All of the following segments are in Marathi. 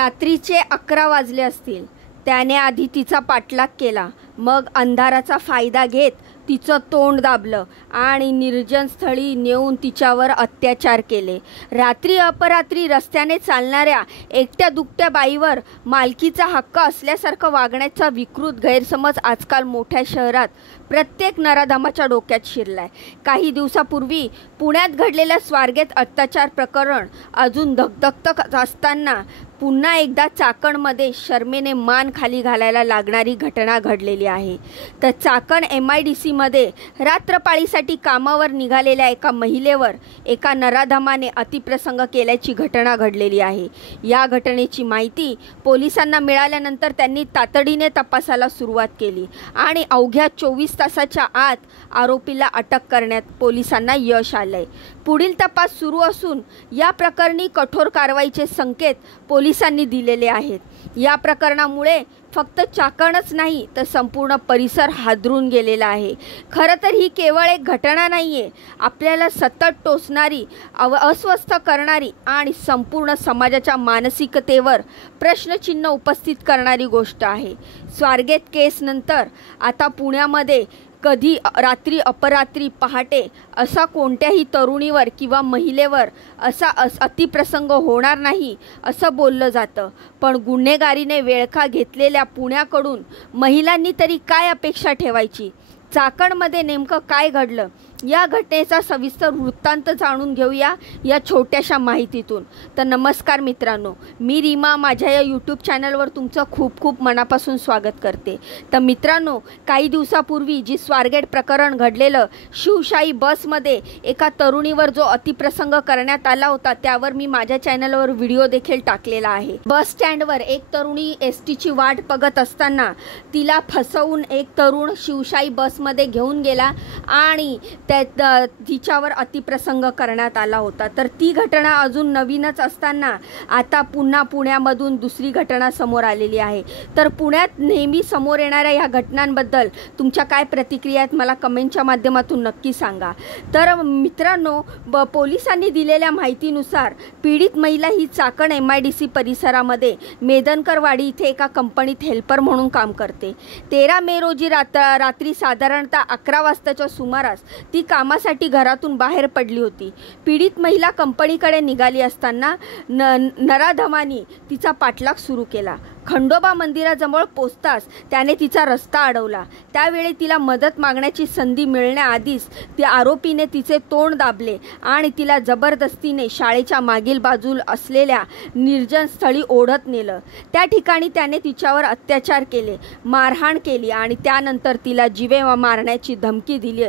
रात्रीचे 11 वाजले असतील. त्याने आधी तिचा पाठलाग केला, मग अंधाराचा फायदा घेत तिचं तोंड दाबलं आणि निर्जन स्थळी नेऊन तिच्यावर अत्याचार केले. रात्री अपरात्री रस्त्याने चालणाऱ्या एकट्या दुकट्या बाईवर मालकीचा हक्क असल्यासारखं वागण्याचा विकृत गैरसमज आजकाल मोठ्या शहरात प्रत्येक नराधमाच्या डोक्यात शिरलाय. काही दिवसापूर्वी पुण्यात घडलेल्या स्वारगेट अत्याचार प्रकरण अजून धगधगत असताना पुन्हा एकदा चाकणमध्ये शर्मेने मान खाली घालायला लागणारी घटना घडलेली आहे. तर चाकण MIDCमध्ये रात्रपाळीसाठी कामावर निघालेल्या एका महिलेवर एका नराधमाने अतिप्रसंग केल्याची घटना घडलेली आहे. या घटनेची माहिती पोलिसांना मिळाल्यानंतर त्यांनी तातडीने तपासाला सुरुवात केली आणि अवघ्या 24 तासाच्या आत आरोपीला अटक करण्यात पोलिसांना यश आलंय. पुढील तपास सुरू असून या प्रकरणी कठोर कारवाईचे संकेत पोलिसांनी दिलेले आहेत. या प्रकरणामुळे फक्त चाकणच नाही तर संपूर्ण परिसर हादरून गेलेला आहे. खरं तर ही केवळ एक घटना नाही आहे, आपल्याला सतत टोचणारी, अस्वस्थ करणारी आणि संपूर्ण समाजाच्या मानसिकतेवर प्रश्नचिन्ह उपस्थित करणारी गोष्ट आहे. स्वारगेट केसनंतर आता पुण्यामध्ये कधी रात्री अपरात्री पहाटे असा कोणत्याही तरुणीवर किंवा महिलेवर असा अतिप्रसंग होणार नाही असं बोललं जातं. पण गुन्हेगारीने वेळखा घेतलेल्या पुण्याकडून महिलांनी तरी काय अपेक्षा ठेवायची? चाकणमध्ये नेमकं काय घडलं या घटनेचा सविस्तर वृत्तांत जाणून घेऊया या छोट्याशा माहितीतून. तर नमस्कार मित्रांनो, मी रीमा माझ्या या यूट्यूब चॅनलवर तुमचं खूप खूप मनापासून स्वागत करते. तर मित्रांनो, काही दिवसापूर्वी जी स्वारगेट प्रकरण घडलेलं, शिवशाही बसमध्ये एका तरुणीवर जो अतिप्रसंग करण्यात आला होता त्यावर मी माझ्या चॅनलवर व्हिडिओ देखील टाकलेला आहे. बस स्टँडवर एक तरुणी STची वाट बघत असताना तिला फसवून एक तरुण शिवशाही बसमध्ये घेऊन गेला आणि तिच्यावर अतिप्रसंग करण्यात आला होता. तर ती घटना अजून नवीनच असताना आता पुन्हा पुण्यामधून दुसरी घटना समोर आलेली आहे. तर पुण्यात नेहमी समोर येणाऱ्या ह्या घटनांबद्दल तुमच्या काय प्रतिक्रिया आहेत मला कमेंटच्या माध्यमातून नक्की सांगा. तर मित्रांनो, पोलिसांनी दिलेल्या माहितीनुसार पीडित महिला ही चाकण MIDC परिसरामध्ये मेदनकरवाडी इथे एका कंपनीत हेल्पर म्हणून काम करते. 13 मे रोजी रात्री साधारणतः 11 वाजताच्या सुमारास ती कामासाठी घरातून बाहेर पडली होती. पीडित महिला कंपनीकडे निघाली असताना नराधमांनी तिचा पाठलाग सुरू केला. खंडोबा मंदिराजवळ पोचताच त्याने तिचा रस्ता अडवला. त्यावेळी तिला मदत मागण्याची संधी मिळण्याआधीच त्या आरोपीने तिचे तोंड दाबले आणि तिला जबरदस्तीने शाळेच्या मागील बाजूला असलेल्या निर्जन स्थळी ओढत नेलं. त्या ठिकाणी त्याने तिच्यावर अत्याचार केले, मारहाण केली आणि त्यानंतर तिला जीवे मारण्याची धमकी दिली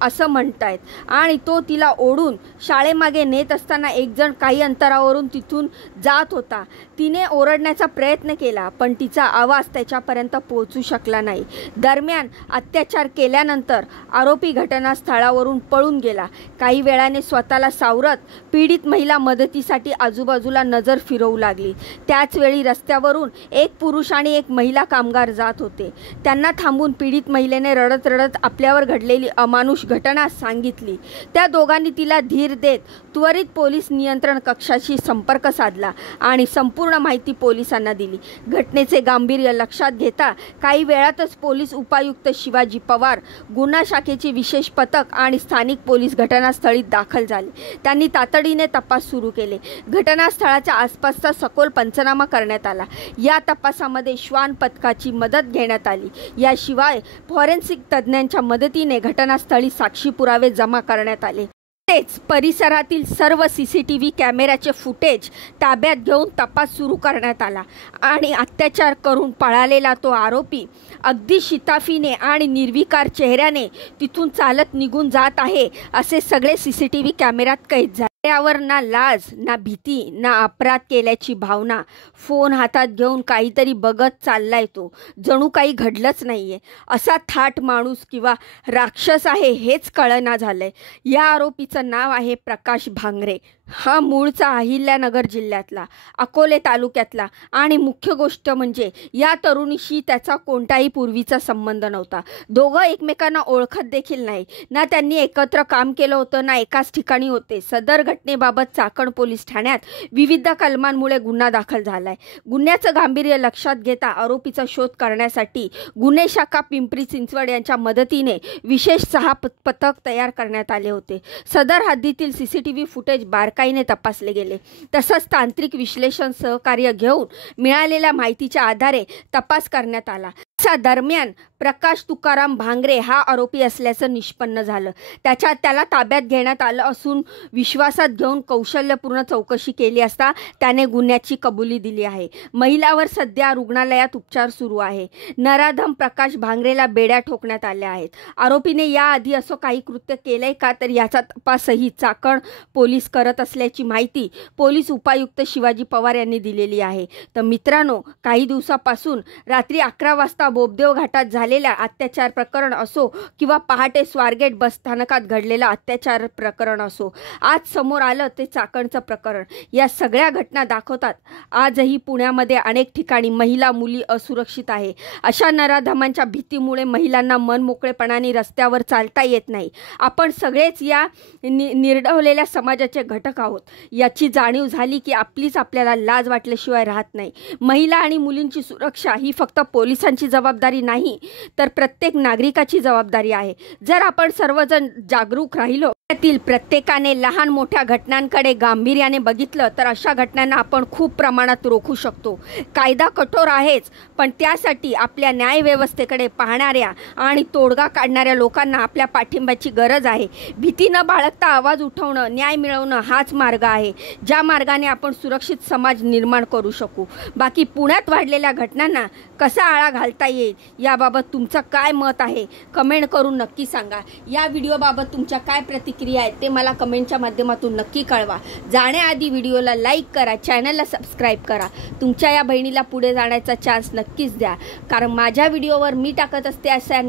असं म्हणतायत. आणि तो तिला ओढून शाळेमागे नेत असताना एक जण काही अंतरावरून तिथून जात होता. तिने ओरडण्याचा प्रयत्न केला पण तिचा आवाज त्याच्यापर्यंत पोहोचू शकला नाही. दरम्यान अत्याचार केल्यानंतर आरोपी घटनास्थळावरून पळून गेला. काही वेळाने स्वतःला सावरत पीडित महिला मदतीसाठी आजूबाजूला नजर फिरवू लागली. त्याच वेळी रस्त्यावरून एक पुरुष आणि एक महिला कामगार जात होते. त्यांना थांबून पीडित महिलेने रडत रडत आपल्यावर घडलेली अमानुष घटना सांगितली. त्या दोघांनी तिला धीर देत त्वरित पोलीस नियंत्रण कक्षाशी संपर्क साधला आणि संपूर्ण माहिती पोलिसांना दिली. घटनेचे गांभीर्य लक्षात घेता काही वेळातच पोलीस उपायुक्त शिवाजी पवार, गुन्हा शाखेची विशेष पथक आणि स्थानिक पोलीस घटनास्थळी दाखल झाले. त्यांनी तातडीने तपास सुरू केले. घटनास्थळाच्या आसपासचा सखोल पंचनामा करण्यात आला. या तपासामध्ये श्वान पथकाची मदत घेण्यात आली. याशिवाय फॉरेन्सिक तज्ज्ञांच्या मदतीने घटनास्थळी साक्षी पुरावे जमा करण्यात आले. तेच परिसरातील सर्व CCTV कॅमेऱ्याचे फुटेज ताब्यात घेऊन तपास सुरू करण्यात आला आणि अत्याचार करून पळालेला तो आरोपी अगदी शिताफीने आणि निर्विकार चेहऱ्याने तिथून चालत निघून जात आहे असे सगळे CCTV कॅमेऱ्यात कैद झाले. त्यावर ना लाज ना भीती ना अपराध केल्याची भावना. फोन हातात घेऊन काहीतरी बघत चाललाय तो, जणू काही घडलंच नाहीये. असा थाट माणूस किंवा राक्षस आहे हेच कळना झालंय. या आरोपीचं नाव आहे प्रकाश भांगरे. हा मूळचा अहिल्यानगर जिल्ह्यातला, अकोले तालुक्यातला आणि मुख्य गोष्ट म्हणजे या तरुणीशी त्याचा कोणताही पूर्वीचा संबंध नव्हता. दोघं एकमेकांना ओळखत देखील नाही. ना त्यांनी एकत्र काम केलं होतं, ना एकाच ठिकाणी होते. सदर घटनेबाबत चाकण पोलीस ठाण्यात विविध कलमांमुळे गुन्हा दाखल झालाय. गुन्ह्याचं गांभीर्य लक्षात घेता आरोपीचा शोध करण्यासाठी गुन्हे शाखा पिंपरी चिंचवड यांच्या मदतीने विशेष 6 पथक तयार करण्यात आले होते. सदर हद्दीतील CCTV फुटेज बारकाईने तपासले गेले. तसंच तांत्रिक विश्लेषण सहकार्य घेऊन मिळालेल्या माहितीच्या आधारे तपास करण्यात आला. दरम्यान प्रकाश तुकाराम भांगरे हा आरोपी असल्याचं निष्पन्न झालं. त्याला ताब्यात घेण्यात आलं असून विश्वासात घेऊन कौशल्यपूर्ण चौकशी केली असता त्याने गुन्ह्याची कबुली दिली आहे. महिलावर सध्या रुग्णालयात उपचार सुरू आहे. नराधम प्रकाश भांगरेला बेड्या ठोकण्यात आल्या आहेत. आरोपीने याआधी असं काही कृत्य केलंय का तर याचा तपासही चाकण पोलीस करत असल्याची माहिती पोलीस उपायुक्त शिवाजी पवार यांनी दिलेली आहे. तर मित्रांनो, काही दिवसापासून रात्री 11 वाजता बोबदेव घाटात झालेल्या अत्याचार प्रकरण असो किंवा पहाटे स्वारगेट बस स्थानकात घडलेलं अत्याचार प्रकरण असो, आज समोर आलं ते चाकणचं प्रकरण. या सगळ्या घटना दाखवतात आजही पुण्यामध्ये अनेक ठिकाणी महिला मुली असुरक्षित आहे. अशा नराधमांच्या भीतीमुळे महिलांना मनमोकळेपणाने रस्त्यावर चालता येत नाही. आपण सगळेच या निर्डवलेल्या समाजाचे घटक आहोत. याची जाणीव झाली की आपल्याला लाज वाटल्याशिवाय राहत नाही. महिला आणि मुलींची सुरक्षा ही फक्त पोलिसांची जबाबदारी नाही तर प्रत्येक नागरिकाची जबाबदारी आहे. जर आपण सर्वजण जागरूक राहिलो, त्यातील प्रत्येकाने लहान मोठ्या घटनांकडे गांभीर्याने बघितलं तर अशा घटनांना आपण खूप प्रमाणात रोखू शकतो. कायदा कठोर आहेच, पण त्यासाठी आपल्या न्यायव्यवस्थेकडे पाहणाऱ्या आणि तोडगा काढणाऱ्या लोकांना आपल्या पाठिंब्याची गरज आहे. भीती न बाळगता आवाज उठवणं, न्याय मिळवणं हाच मार्ग आहे, ज्या मार्गाने आपण सुरक्षित समाज निर्माण करू शकू. बाकी पुण्यात वाढलेल्या घटनांना कसा आळा घालता येईल याबाबत तुमचं काय मत आहे कमेंट करून नक्की सांगा. या व्हिडिओबाबत तुमच्या काय प्रतिक्रिया आहेत ते मला कमेंटच्या माध्यमातून नक्की कळवा. जाण्याआधी व्हिडिओला लाईक करा, चॅनलला सबस्क्राईब करा. तुमच्या या बहिणीला पुढे जाण्याचा चान्स नक्कीच द्या, कारण माझ्या व्हिडिओवर मी टाकत असते अशा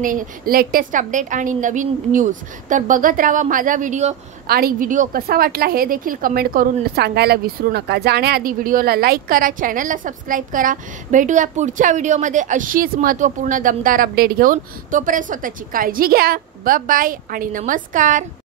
लेटेस्ट अपडेट आणि नवीन न्यूज. तर बघत राहा माझा व्हिडिओ, आणि व्हिडिओ कसा वाटला हे देखील कमेंट करून सांगायला विसरू नका. जाण्याआधी व्हिडिओला लाईक करा, चॅनलला सबस्क्राईब करा. भेटूया पुढच्या व्हिडिओमध्ये अशीच महत्त्वपूर्ण दमदार अपडेट घेऊन. तोपर्यंत स्वतःची काळजी घ्या. बाय आणि नमस्कार.